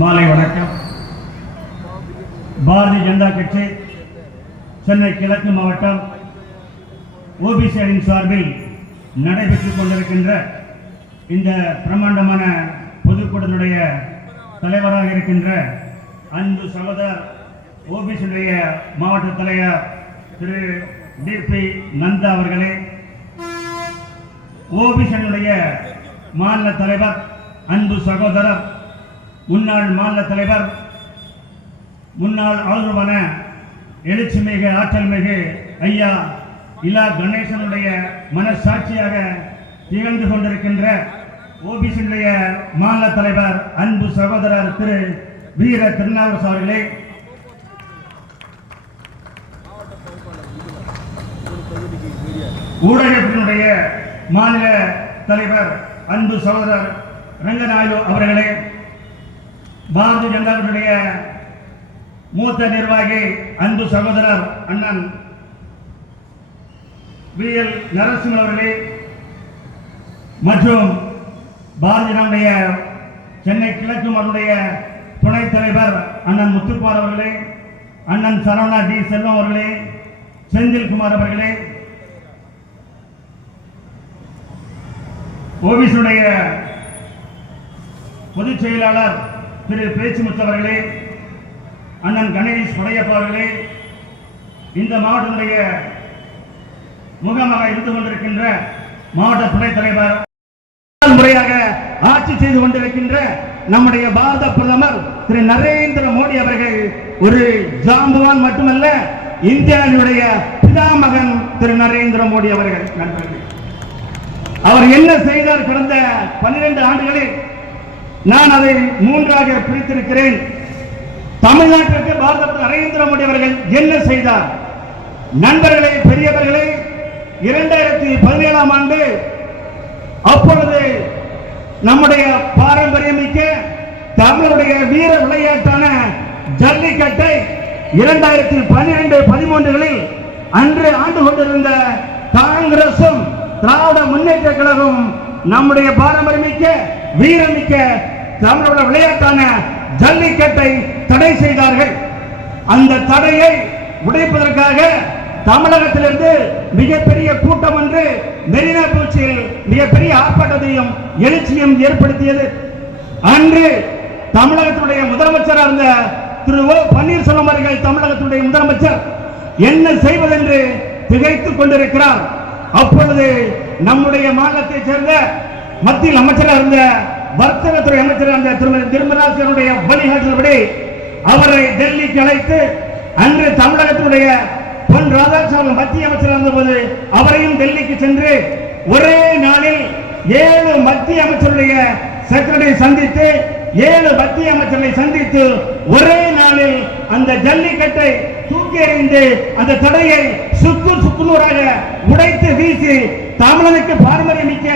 மாலை வணக்கம். பாரதிய ஜனதா கட்சி சென்னை கிழக்கு மாவட்டம் ஓபிசி அணியின் சார்பில் நடைபெற்றுக் கொண்டிருக்கின்ற இந்த பிரம்மாண்டமான பொதுக்கூட்டத்தினுடைய தலைவராக இருக்கின்ற அன்பு சகோதரர் ஓபிசியுடைய மாவட்ட தலைவர் திரு டிபி நந்தா அவர்களே, ஓபிசியுடைய மாநில தலைவர் அன்பு சகோதரர் முன்னாள் மாநில தலைவர் முன்னாள் ஆளுநரான எழுச்சிமிகு ஆற்றல் மிகு ஐயா இலா கணேசனுடைய மனசாட்சியாக திகழ்ந்து கொண்டிருக்கின்ற ஓபிசியுடைய மாநில தலைவர் அன்பு சகோதரர் திரு வீர திருநாவுக்கரசு அவர்களே, ஊடகத்தினுடைய மாநில தலைவர் அன்பு சகோதரர் ரங்கநாயுடு அவர்களே, பாரதிய ஜனதா கட்சியுடைய மூத்த நிர்வாகி அன்பு சகோதரர் அண்ணன் VL நரசிம்மன் அவர்களே, மற்றும் பாரதிய ஜனதாவுடைய சென்னை கிழக்கு மாவட்டத்துடைய துணைத் தலைவர் அண்ணன் முத்துக்குமார் அவர்களே, அண்ணன் சரவணா டி செல்வம் அவர்களே, செந்தில்குமார் அவர்களே, ஓபிசியுடைய பொதுச் செயலாளர் திரு பேச்சுமுத்து அவர்களே, அண்ணன் கணேஷ் படையப்பா அவர்களே, இந்த மாவட்டத்துடைய முகமாக இருந்து கொண்டிருக்கின்ற மாவட்ட துணைத் தலைவர், முறையாக ஆட்சி செய்து கொண்டிருக்கின்ற நம்முடைய பாரத பிரதமர் திரு நரேந்திர மோடி அவர்கள் ஒரு ஜாம்பவான் மட்டுமல்ல, இந்தியாவுடைய பிதாமகன் திரு நரேந்திர மோடி அவர்கள். நண்பர்கள், அவர் என்ன செய்தார்? கடந்த 12 ஆண்டுகளில் நான் அதை 3ஆக பிரித்திருக்கிறேன். தமிழ்நாட்டிற்கு பாரத நரேந்திர மோடி அவர்கள் என்ன செய்தார்? நண்பர்களே, பெரியவர்களே, 2017ஆம் ஆண்டு அப்பொழுது நம்முடைய பாரம்பரியமிக்க தமிழருடைய வீர விளையாட்டான ஜல்லிக்கட்டை 2012-13களில் அன்று ஆண்டு கொண்டிருந்த காங்கிரசும் திராவிட முன்னேற்ற கழகம் நம்முடைய பாரம்பரியமிக்க வீரமிக்க தமிழோட விளையாட்டான ஜல்லிக்கட்டை தடை செய்தார்கள். அந்த தடையை உடைப்பதற்காக தமிழகத்திலிருந்து மிகப்பெரிய கூட்டம் ஒன்று மெரினா பீச்சில் மிகப்பெரிய ஆர்ப்பாட்டத்தையும் எழுச்சியும் ஏற்படுத்தியது. அன்று தமிழகத்தினுடைய முதலமைச்சராக இருந்த திரு ஓ பன்னீர்செல்வம் அவர்கள் தமிழகத்தினுடைய முதலமைச்சர் என்ன செய்வதென்று திகைத்துக் கொண்டிருக்கிறார். அப்பொழுது நம்முடைய மாநிலத்தைச் சேர்ந்த மத்தியில் அமைச்சராக இருந்த வர்த்தகத்துறை அமைச்சராக இருந்த திருமதி நிர்மலா சீதாராமனுடைய வழிகாட்டுதல்படி அவரை டெல்லிக்கு அழைத்து அன்று தமிழகத்தினுடைய பொன் ராதாகிருஷ்ணன் மத்திய அமைச்சராக இருந்தபோது அவரையும் டெல்லிக்கு சென்று ஒரே நாளில் 7 மத்திய அமைச்சருடைய செக்ரட்டரி சந்தித்து 7 மத்திய அமைச்சர்களை சந்தித்து ஒரே நாளில் அந்த ஜல்லிக்கட்டை தூக்கி எறிந்து அந்த தடையை சுக்குநூறாக உடைத்து வீசி தமிழனுக்கு பாரம்பரியமிக்க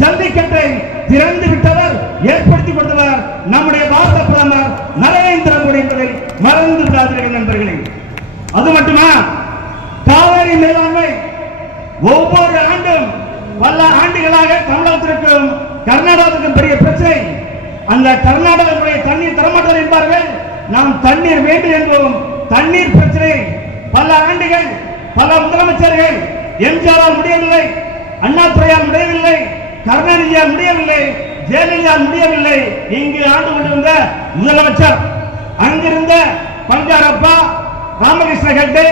ஜல்லிக்கட்டை திறந்து விட்டவர், ஏற்படுத்தி கொடுத்தவர் நம்முடைய பாரத பிரதமர் நரேந்திர மோடி என்பதை மறந்து விடாதீர்கள் நண்பர்களே. அது மட்டுமா, காவிரி மேலாண்மை ஒவ்வொரு ஆண்டும் பல ஆண்டுகளாக தமிழகத்திற்கும் கர்நாடகத்திற்கும் பெரிய பிரச்சனை. அந்த கர்நாடகத்துடைய தண்ணீர் தரமாட்டார் என்பார்கள், நாம் தண்ணீர் வேண்டும் என்போம். தண்ணீர் பிரச்சனை பல ஆண்டுகள் பல முதலமைச்சர்கள், எம்ஜிஆரால் முடியவில்லை, அண்ணாதுரையால் முடியவில்லை, கருணாநிதியால் முடியவில்லை, ஜெயலலிதால் முடியவில்லை. இங்கு ஆண்டு கொண்டிருந்த முதலமைச்சர் அங்கிருந்த பஞ்சாரப்பா, ராமகிருஷ்ண ஹெக்டே,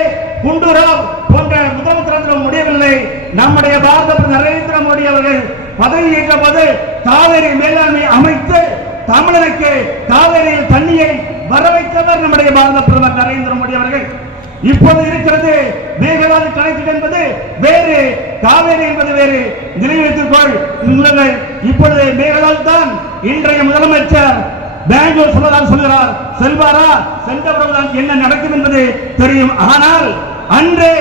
குண்டுராவ் போன்ற முதலமைச்சர் முடியவில்லை. நம்முடைய பாரத நரேந்திர மோடி அவர்கள் பதவியேற்ற போது காவிரி மேலாண்மை அமைத்து தமிழனுக்கு காவிரியில் தண்ணியை வர வைத்தவர் நம்முடைய பாரத பிரதமர் நரேந்திர மோடி அவர்கள். இப்போது இருக்கிறது மேகதாது கணக்கு என்பது வேறு, காவேரி என்பது வேறு. நினைவுகள் இப்பொழுது மேகதாது தான். இன்றைய முதலமைச்சர் பெங்களூர் சொல்கிறார், செல்வாரா, சென்றவர்கள்தான் என்ன நடக்கும் என்பது தெரியும். ஆனால் அன்றே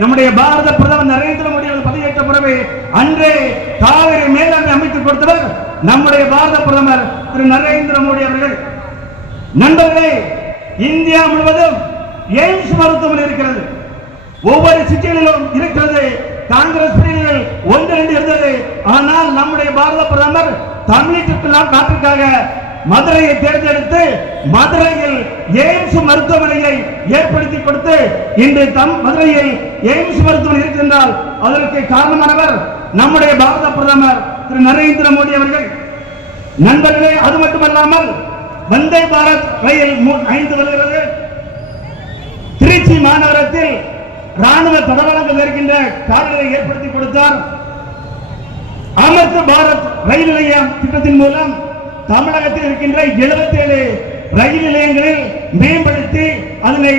நம்முடைய பாரத பிரதமர் நரேந்திர மோடி அவர்கள் பதவியேற்ற பிறகு அன்றே காவிரி மேலாண்மை அமைத்துக் கொடுத்தவர் நம்முடைய பாரத பிரதமர் திரு நரேந்திர மோடி அவர்கள். நண்பர்களே, இந்தியா முழுவதும் எய்ம்ஸ் மருத்துவமனை இருக்கிறது, ஒவ்வொரு சிட்டிகளிலும் இருக்கிறது. காங்கிரஸ் பிரிவுகள் 1-2 இருந்தது. ஆனால் நம்முடைய பாரத பிரதமர் தமிழகத்திற்கு நாட்டிற்காக மதுரையை தேர்ந்தெடுத்து மதுரையில் எய்ம்ஸ் மருத்துவமனையை ஏற்படுத்தி கொடுத்து இன்று மதுரையில் எய்ம்ஸ் மருத்துவமனை இருக்கின்றால் அதற்கு காரணமானவர் நம்முடைய பாரத பிரதமர் திரு நரேந்திர மோடி அவர்கள். நண்பர்களே, அது மட்டுமல்லாமல் வந்தே பாரத் ரயில் 5 வருகிறது. திருச்சி மாநகரத்தில் ராணுவ தடகளங்கள் இருக்கின்ற கால்களை ஏற்படுத்தி கொடுத்தார். அமிர்த் பாரத் ரயில் நிலையம் திட்டத்தின் மூலம் தமிழகத்தில் இருக்கின்ற 77 ரயில் நிலையங்களில் மேம்படுத்தி அதனை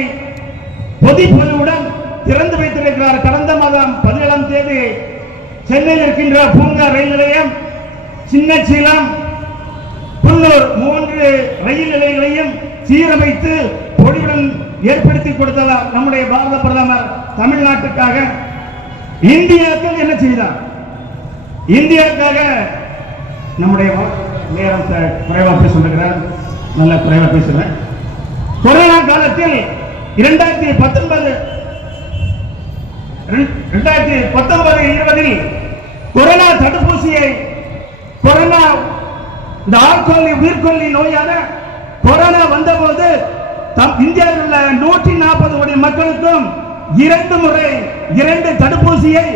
பொதுப்பொலிவுடன் திறந்து வைத்திருக்கிறார். கடந்த மாதம் 17ஆம் தேதி சென்னையில் இருக்கின்ற பூங்கா ரயில் நிலையம், சின்னசீலம், குன்னூர் 3 ரயில் நிலையங்களையும் சீரமைத்து பொலிவுடன் ஏற்படுத்தி கொடுத்தவர் நம்முடைய பாரத பிரதமர். தமிழ்நாட்டுக்காக இந்தியாவுக்கு என்ன செய்தார்? இந்தியாவுக்காக நம்முடைய நேரம் குறைவா பேசுகிறார், நல்ல குறைவா பேசுகிறேன். கொரோனா காலத்தில் 2019-20 கொரோனா தடுப்பூசியை கொரோனா இந்த ஆட்கொல்லி உயிர்கொல்லி நோயான கொரோனா வந்தபோது இந்தியாவில் உள்ள 140 கோடி மக்களுக்கும் 2 முறை 2 தடுப்பூசியை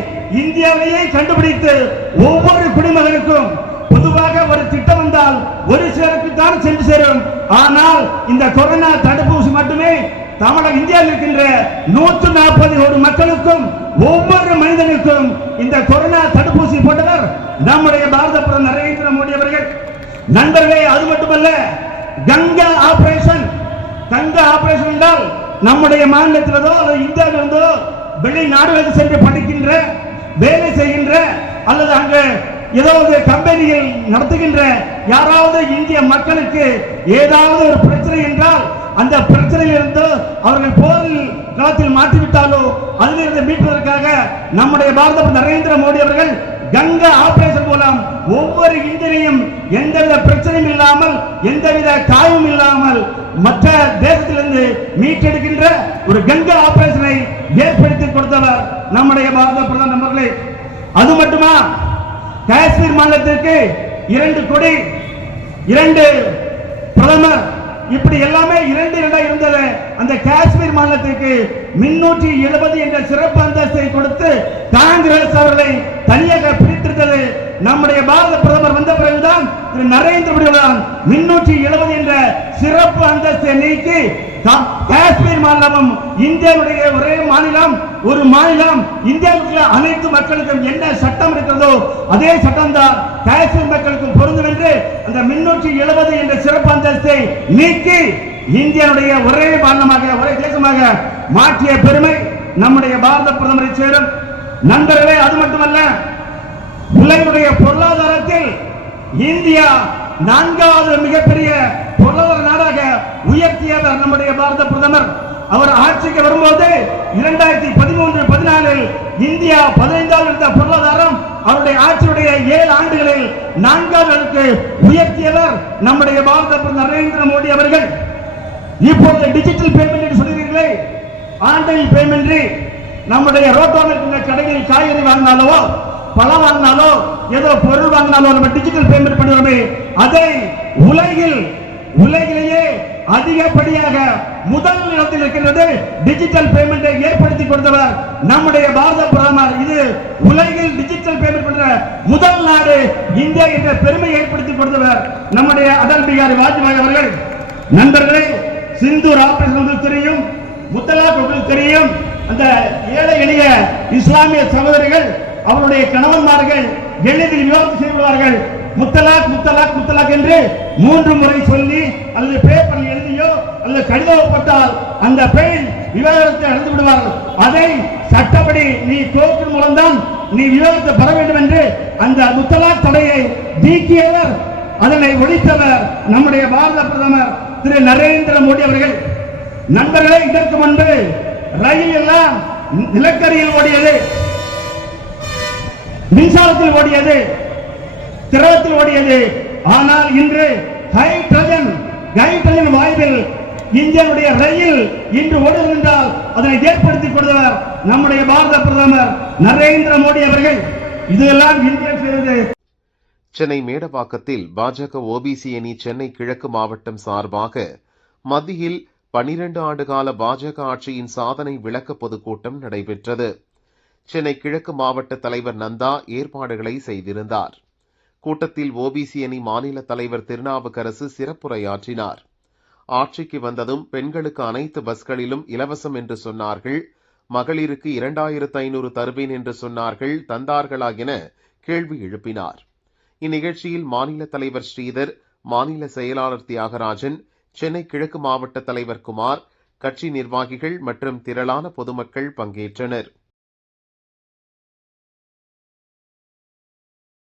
இந்தியாவிலேயே கண்டுபிடித்து ஒவ்வொரு குடிமகனுக்கும் பொதுவாக ஒரு திட்டம் வந்தால் ஒரு சிலருக்கு தான் சென்று சேரும். ஆனால் இந்த கொரோனா தடுப்பூசி மட்டுமே தமிழக இந்தியாவில் இருக்கின்ற 140 கோடி மக்களுக்கும் ஒவ்வொரு மனிதனுக்கும் இந்த கொரோனா தடுப்பூசி போட்டவர் நம்முடைய பாரத பிரதமர் நரேந்திர மோடி அவர்கள். நண்பர்களே, அது மட்டுமல்ல, கங்கா ஆபரேஷன் என்றால் நம்முடைய மாநிலத்திலோ அல்லது இந்தியாவிலிருந்தோ வெளிநாடுகளுக்கு சென்று படிக்கின்ற, வேலை செய்கின்ற அல்லது அங்கு ஏதாவது கம்பெனியில் நடத்துகின்ற யாராவது இந்திய மக்களுக்கு ஏதாவது ஒரு பிரச்சனை என்றால் அந்த பிரச்சனையிலிருந்து அவர்கள் போரில் களத்தில் மாற்றிவிட்டாலோ அதிலிருந்து மீட்பதற்காக நம்முடைய பாரத நரேந்திர மோடி அவர்கள் கங்கா ஆபரேஷன் மூலம் ஒவ்வொரு இந்தியனையும் எந்தவித பிரச்சனையும் இல்லாமல் எந்தவித காயமும் இல்லாமல் மற்ற தேசத்திலிருந்து மீட்டெடுக்கின்ற ஒரு கங்கா ஆபரேஷனை ஏற்படுத்தி கொடுத்தவர் நம்முடைய பாரத பிரதமர் அவர்களே. அது மட்டுமா, காஷ்மீர் மாநிலத்திற்கு 2 கொடி, 2 பிரதமர், இப்படி எல்லாமே 2 இருந்தது. அந்த காஷ்மீர் மாநிலத்திற்கு 370 என்ற சிறப்பு அந்தஸ்தை கொடுத்து காங்கிரஸ் அவர்களை தனியாக பிரித்திருந்தது நம்முடைய பாரத பிரதமர் வந்த பிறகுதான் திரு நரேந்திர மோடி 370 என்ற சிறப்பு அந்தஸ்தை நீக்கி காஷ்மீர் மாநிலமும் இந்தியாவுடைய ஒரே மாநிலம், ஒரு மாநிலம், இந்தியாவுக்கு அனைத்து மக்களுக்கும் என்ன சட்டம் இருக்கிறதோ அதே சட்டம் தான் காஷ்மீர் மக்களுக்கும் பொருந்தும் என்று அந்த 370 என்ற சிறப்பு அந்தஸ்தை நீக்கி இந்தியாவுடைய ஒரே மாநிலமாக, ஒரே தேசமாக மாற்றிய பெருமை நம்முடைய பாரத பிரதமரை சேரும். நண்பர்களே, அது மட்டுமல்ல, உலகுடைய பொருளாதாரத்தில் இந்தியா 4வது மிகப்பெரிய பொருளாதார நாடாக உயர்த்தியவர் நம்முடைய பாரத பிரதமர். அவர் ஆட்சிக்கு வரும்போது 2013-14 இந்தியா 15வது இருந்த பொருளாதாரம் அவருடைய ஆட்சியுடைய 7 ஆண்டுகளில் 4வது உயர்த்தியவர் நம்முடைய பாரத பிரதமர் நரேந்திர மோடி அவர்கள். இப்பொழுது டிஜிட்டல் பேமெண்ட் என்று சொல்கிறீர்களே, ஆன்லைன் பேமெண்ட், நம்முடைய ரோட்டோவில் இருக்கின்ற கடைகளில் காய்கறி வாங்கினாலோ பழம் வாங்கினாலோ ஏதோ பொருள் வாங்கினாலோ நம்ம டிஜிட்டல் பேமெண்ட் பண்ணுவோமே, அதை உலகிலேயே அதிகப்படியாக முதல் இடத்தில் இருக்கின்றது. டிஜிட்டல் பேமெண்டை ஏற்படுத்தி கொடுத்தவர் நம்முடைய பாரத பிரதமர். இது உலகில் டிஜிட்டல் பேமெண்ட் பண்ற முதல் நாடு இந்தியா என்ற பெருமை ஏற்படுத்தி கொடுத்தவர் நம்முடைய அடல் பிகாரி வாஜ்பாய் அவர்கள். நண்பர்களே, சிந்தூர் ஆபரேஷன் தெரியும், முத்தலாக் உங்களுக்கு தெரியும். அந்த ஏழை எளிய இஸ்லாமிய சகோதரிகள் அவருடைய கணவன்மார்கள் எளிதில் விவாதம் செய்வார்கள். முத்தலாக் முத்தலாக் முத்தலாக் என்று 3 முறை சொல்லி அல்லது பேப்பரில் எழுதியோ அல்லது கடிதப்பட்டால் அந்த பெண் விவாகரத்தை அடைந்து விடுவார்கள். அதை சட்டப்படி நீ கோர்ட்டின் மூலம்தான் நீ விவாகரத்தை பெற வேண்டும் என்று அந்த முத்தலாக் தடையை நீக்கியவர், அதனை ஒழித்தவர் நம்முடைய பாரத பிரதமர் திரு நரேந்திர மோடி அவர்கள். நண்பர்களே, இதற்கு முன்பு ரயில் எல்லாம் நிலக்கரியில் ஓடியது, மின்சாரத்தில் ஓடியது, திரவத்தில் ஓடியது. ஆனால் இன்று ஹைட்ரஜன் வாயுவில் இந்தியாவுடைய ரயில் இன்று ஓடுகின்றால் அதனை ஏற்படுத்தி கொடுத்தவர் நம்முடைய பாரத பிரதமர் நரேந்திர மோடி அவர்கள். இதெல்லாம் இந்தியா செய்தது. சென்னை மேடவாக்கத்தில் பாஜக ஓபிசி அணி சென்னை கிழக்கு மாவட்டம் சார்பாக மத்தியில் 12 ஆண்டுகால பாஜக ஆட்சியின் சாதனை விளக்க பொதுக்கூட்டம் நடைபெற்றது. சென்னை கிழக்கு மாவட்ட தலைவர் நந்தா ஏற்பாடுகளை செய்திருந்தார். கூட்டத்தில் ஓபிசி அணி மாநில தலைவர் திருநாவுக்கரசு சிறப்புரையாற்றினார். ஆட்சிக்கு வந்ததும் பெண்களுக்கு அனைத்து பஸ்களிலும் இலவசம் என்று சொன்னார்கள். மகளிருக்கு 2500 தருவேன் என்று சொன்னார்கள். தந்தார்களா என கேள்வி எழுப்பினார். இந்நிகழ்ச்சியில் மாநில தலைவர் ஸ்ரீதர், மாநில செயலாளர் தியாகராஜன், சென்னை கிழக்கு மாவட்ட தலைவர் குமார், கட்சி நிர்வாகிகள் மற்றும் திரளான பொதுமக்கள் பங்கேற்றனர்.